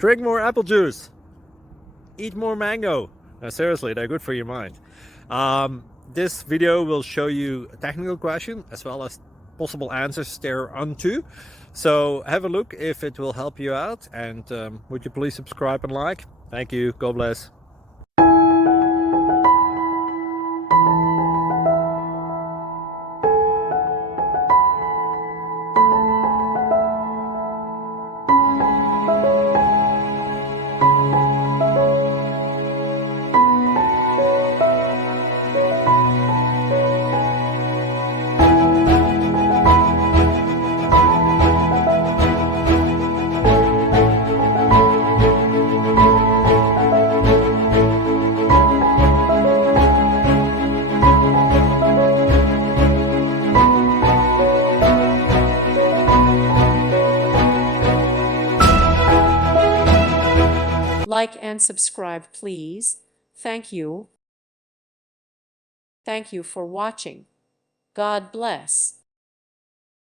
Drink more apple juice. Eat more mango. No, seriously, they're good for your mind. This video will show you a technical question as well as possible answers thereunto. So have a look if it will help you out, and would you please subscribe and like? Thank you. God bless. Like and subscribe, please. Thank you. Thank you for watching. God bless.